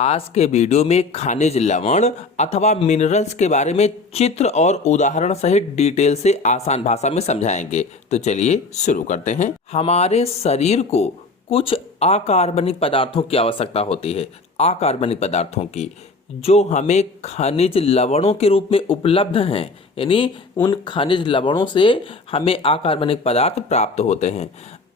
आज के वीडियो में खनिज लवण अथवा मिनरल्स के बारे में चित्र और उदाहरण सहित डिटेल से आसान भाषा में समझाएंगे। तो चलिए शुरू करते हैं। हमारे शरीर को कुछ अकार्बनिक पदार्थों की आवश्यकता होती है, अकार्बनिक पदार्थों की, जो हमें खनिज लवणों के रूप में उपलब्ध हैं। यानी उन खनिज लवणों से हमें अकार्बनिक पदार्थ प्राप्त होते हैं।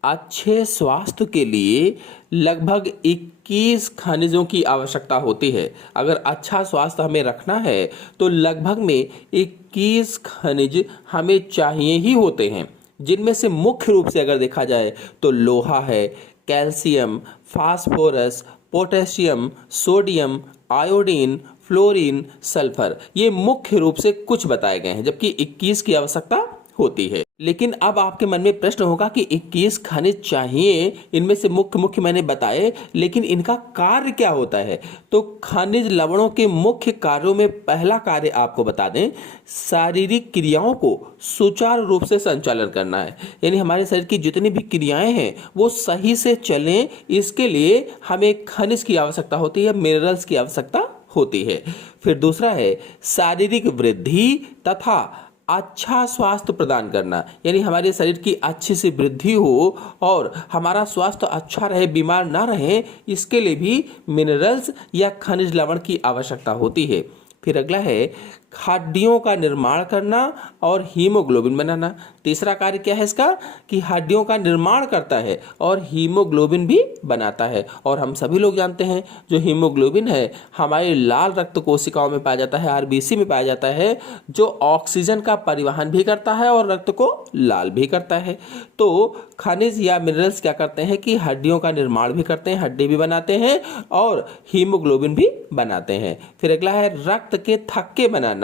अच्छे स्वास्थ्य के लिए लगभग 21 खनिजों की आवश्यकता होती है। अगर अच्छा स्वास्थ्य हमें रखना है तो लगभग में 21 खनिज हमें चाहिए ही होते हैं, जिनमें से मुख्य रूप से अगर देखा जाए तो लोहा है, calcium, phosphorus, potassium, sodium, iodine, fluorine, sulphur, ये मुख्य रूप से कुछ बताए गए हैं, जबकि 21 की आवश्यकता होती है। लेकिन अब आपके मन में प्रश्न होगा कि 21 खनिज चाहिए, इनमें से मुख्य मैंने बताए, लेकिन इनका कार्य क्या होता है? तो खनिज लवणों के मुख्य कार्यों में पहला कार्य आपको बता दें, शारीरिक क्रियाओं को सुचारू रूप से संचालन करना है। यानी हमारे शरीर की जितनी भी क्रियाएं हैं वो सही से चलें, इसके लिए हमें खनिज की आवश्यकता होती है, मिनरल्स की आवश्यकता होती है। फिर दूसरा है शारीरिक वृद्धि तथा अच्छा स्वास्थ्य प्रदान करना। यानी हमारे शरीर की अच्छी सी वृद्धि हो और हमारा स्वास्थ्य अच्छा रहे, बीमार ना रहे, इसके लिए भी मिनरल्स या खनिज लवण की आवश्यकता होती है। फिर अगला है हड्डियों का निर्माण करना और हीमोग्लोबिन बनाना। तीसरा कार्य क्या है इसका? कि हड्डियों का निर्माण करता है और हीमोग्लोबिन भी बनाता है। और हम सभी लोग जानते हैं जो हीमोग्लोबिन है हमारे लाल रक्त कोशिकाओं में पाया जाता है, आरबीसी में पाया जाता है, जो ऑक्सीजन का परिवहन भी करता है और रक्त को लाल भी करता है। तो खनिज या मिनरल्स क्या करते हैं कि हड्डियों का निर्माण भी करते हैं, हड्डी भी बनाते हैं और हीमोग्लोबिन भी बनाते हैं। फिर अगला है रक्त के थक्के बनाना,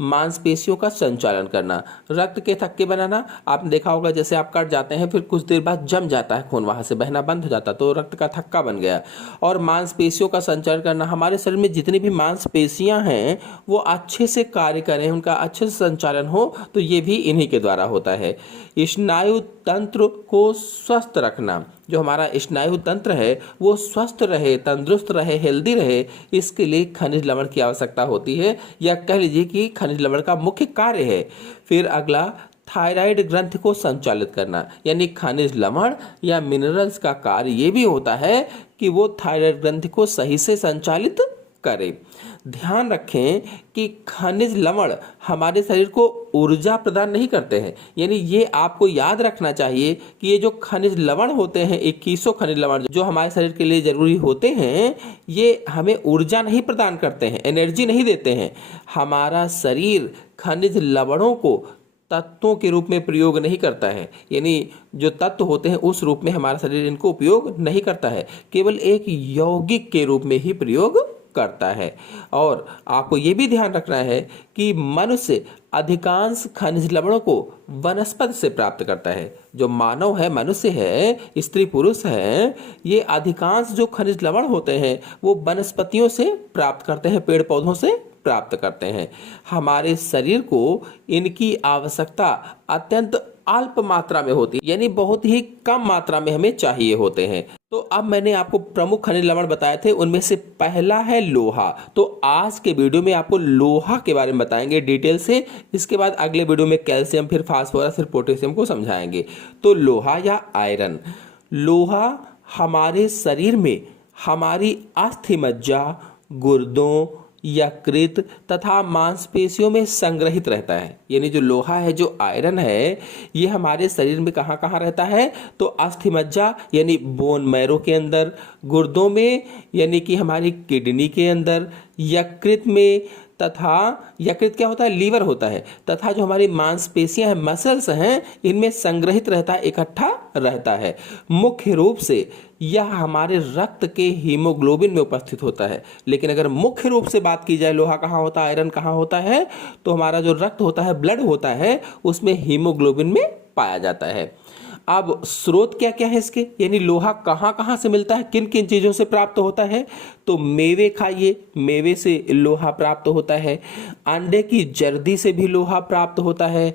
मांसपेशियों का संचालन करना। रक्त के थक्के बनाना आपने देखा होगा, जैसे आप कट जाते हैं फिर कुछ देर बाद जम जाता है खून, वहां से बहना बंद हो जाता, तो रक्त का थक्का बन गया। और मांसपेशियों का संचालन करना, हमारे शरीर में जितनी भी मांसपेशियां हैं वो अच्छे से कार्य करें, उनका अच्छे से संचालन हो, तो ये भी इन्हीं के द्वारा होता है। स्नायु तंत्र को स्वस्थ रखना, जो हमारा स्नायु तंत्र है वो स्वस्थ रहे, तंदुरुस्त रहे, हेल्दी रहे, इसके लिए खनिज लवण की आवश्यकता होती है, या कह लीजिए कि खनिज लवण का मुख्य कार्य है। फिर अगला थायराइड ग्रंथि को संचालित करना, यानी खनिज लवण या मिनरल्स का कार्य ये भी होता है कि वो थायराइड ग्रंथि को सही से संचालित करे। ध्यान रखें कि खनिज लवण हमारे शरीर को ऊर्जा प्रदान नहीं करते हैं। यानी ये आपको याद रखना चाहिए कि ये जो खनिज लवण होते हैं, 21 खनिज लवण जो हमारे शरीर के लिए जरूरी होते हैं, ये हमें ऊर्जा नहीं प्रदान करते हैं, एनर्जी नहीं देते हैं। हमारा शरीर खनिज लवणों को तत्वों के रूप में प्रयोग नहीं करता है, यानी जो तत्व होते हैं उस रूप में हमारा शरीर इनको उपयोग नहीं करता है, केवल एक यौगिक के रूप में ही प्रयोग करता है। और आपको यह भी ध्यान रखना है कि मनुष्य अधिकांश खनिज लवणों को वनस्पति से प्राप्त करता है। जो मानव है, मनुष्य है, स्त्री पुरुष है, ये अधिकांश जो खनिज लवण होते हैं वो वनस्पतियों से प्राप्त करते हैं, पेड़ पौधों से प्राप्त करते हैं। हमारे शरीर को इनकी आवश्यकता अत्यंत अल्प मात्रा में होती है, यानी बहुत ही कम मात्रा में हमें चाहिए होते हैं। तो अब मैंने आपको प्रमुख खनिज लवण बताए थे, उनमें से पहला है लोहा। तो आज के वीडियो में आपको लोहा के बारे में बताएंगे डिटेल से, इसके बाद अगले वीडियो में कैल्शियम, फिर फास्फोरस, फिर पोटेशियम को समझाएंगे। तो लोहा या आयरन, लोहा हमारे शरीर में हमारी अस्थि मज्जा, गुर्दों, यकृत तथा मांसपेशियों में संग्रहित रहता है। यानी जो लोहा है, जो आयरन है, ये हमारे शरीर में कहाँ कहाँ रहता है? तो अस्थि मज्जा यानी बोन मैरो के अंदर, गुर्दों में यानी कि हमारी किडनी के अंदर, यकृत में, तथा यकृत क्या होता है? लीवर होता है, तथा जो हमारी मांसपेशियां हैं, मसल्स हैं, इनमें संग्रहित रहता है, इकट्ठा रहता है। मुख्य रूप से यह हमारे रक्त के हीमोग्लोबिन में उपस्थित होता है। लेकिन अगर मुख्य रूप से बात की जाए लोहा कहाँ होता है, आयरन कहाँ होता है, तो हमारा जो रक्त होता है, ब्लड होता है, उसमें हीमोग्लोबिन में पाया जाता है। अब स्रोत क्या क्या है इसके, यानी लोहा कहाँ कहाँ से मिलता है, किन किन चीजों से प्राप्त होता है? तो मेवे खाइए, मेवे से लोहा प्राप्त होता है। अंडे की जर्दी से भी लोहा प्राप्त होता है।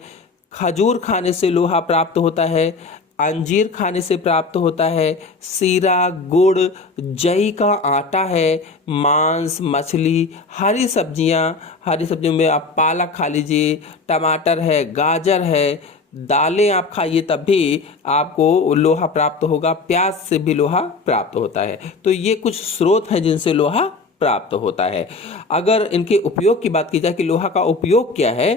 खजूर खाने से लोहा प्राप्त होता है। अंजीर खाने से प्राप्त होता है, सीरा, गुड़, जई का आटा है, मांस, मछली, हरी सब्जियों में आप पालक खा लीजिए, टमाटर है, गाजर है, दालें आप खाइए तब भी आपको लोहा प्राप्त होगा, प्याज से भी लोहा प्राप्त होता है। तो ये कुछ स्रोत हैं जिनसे लोहा प्राप्त होता है। अगर इनके उपयोग की बात की जाए कि लोहा का उपयोग क्या है,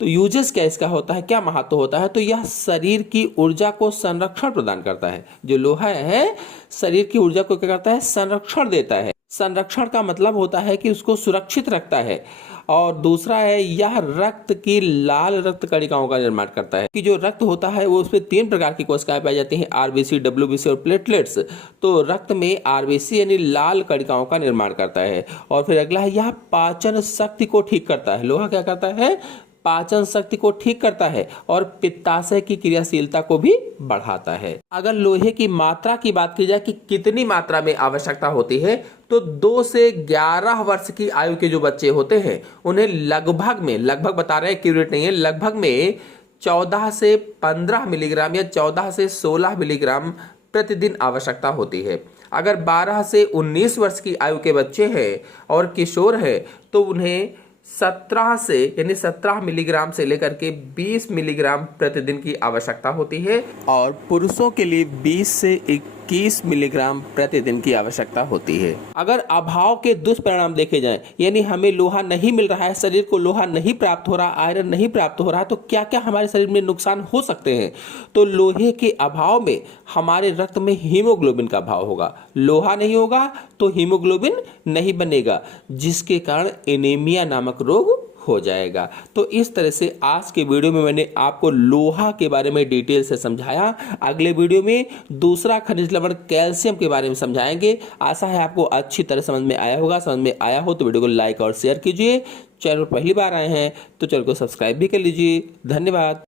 तो यूजेस क्या इसका होता है, क्या महत्व होता है, तो यह शरीर की ऊर्जा को संरक्षण प्रदान करता है। जो लोहा है शरीर की ऊर्जा को क्या करता है, संरक्षण देता है। संरक्षण का मतलब होता है कि उसको सुरक्षित रखता है। और दूसरा है यह रक्त की लाल रक्त कणिकाओं का निर्माण करता है कि जो रक्त होता है वो उसमें 3 प्रकार की कोशिकाएं पाई जाती हैं, आरबीसी, डब्ल्यूबीसी और प्लेटलेट्स। तो रक्त में आरबीसी यानी लाल कणिकाओं का निर्माण करता है। और फिर अगला है यह पाचन शक्ति को ठीक करता है। लोहा क्या करता है, पाचन शक्ति को ठीक करता है और पित्ताशय की क्रियाशीलता को भी बढ़ाता है। अगर लोहे की मात्रा की बात की जाए कि कितनी मात्रा में आवश्यकता होती है, तो 2 से 11 वर्ष की आयु के जो बच्चे होते हैं उन्हें लगभग बता रहे हैं, एक्यूरेट नहीं है, लगभग में 14 से 15 मिलीग्राम या 14 से 16 मिलीग्राम प्रतिदिन आवश्यकता होती है। अगर 12 से 19 वर्ष की आयु के बच्चे हैं और किशोर हैं तो उन्हें 17 मिलीग्राम से लेकर के 20 मिलीग्राम प्रतिदिन की आवश्यकता होती है और पुरुषों के लिए 20 से 21 मिलीग्राम प्रतिदिन की आवश्यकता होती है। अगर अभाव के दुष्परिणाम देखे जाएं, यानी हमें लोहा नहीं मिल रहा है, शरीर को लोहा नहीं प्राप्त हो रहा, आयरन नहीं प्राप्त हो रहा है, तो क्या क्या हमारे शरीर में नुकसान हो सकते हैं। तो लोहे के अभाव में हमारे रक्त में हीमोग्लोबिन का अभाव होगा। लोहा नहीं होगा तो हीमोग्लोबिन नहीं बनेगा, जिसके कारण एनीमिया नामक रोग हो जाएगा। तो इस तरह से आज के वीडियो में मैंने आपको लोहा के बारे में डिटेल से समझाया। अगले वीडियो में दूसरा खनिज लवण कैल्शियम के बारे में समझाएंगे। आशा है आपको अच्छी तरह समझ में आया होगा। समझ में आया हो तो वीडियो को लाइक और शेयर कीजिए। चैनल पर पहली बार आए हैं तो चैनल को सब्सक्राइब भी कर लीजिए। धन्यवाद।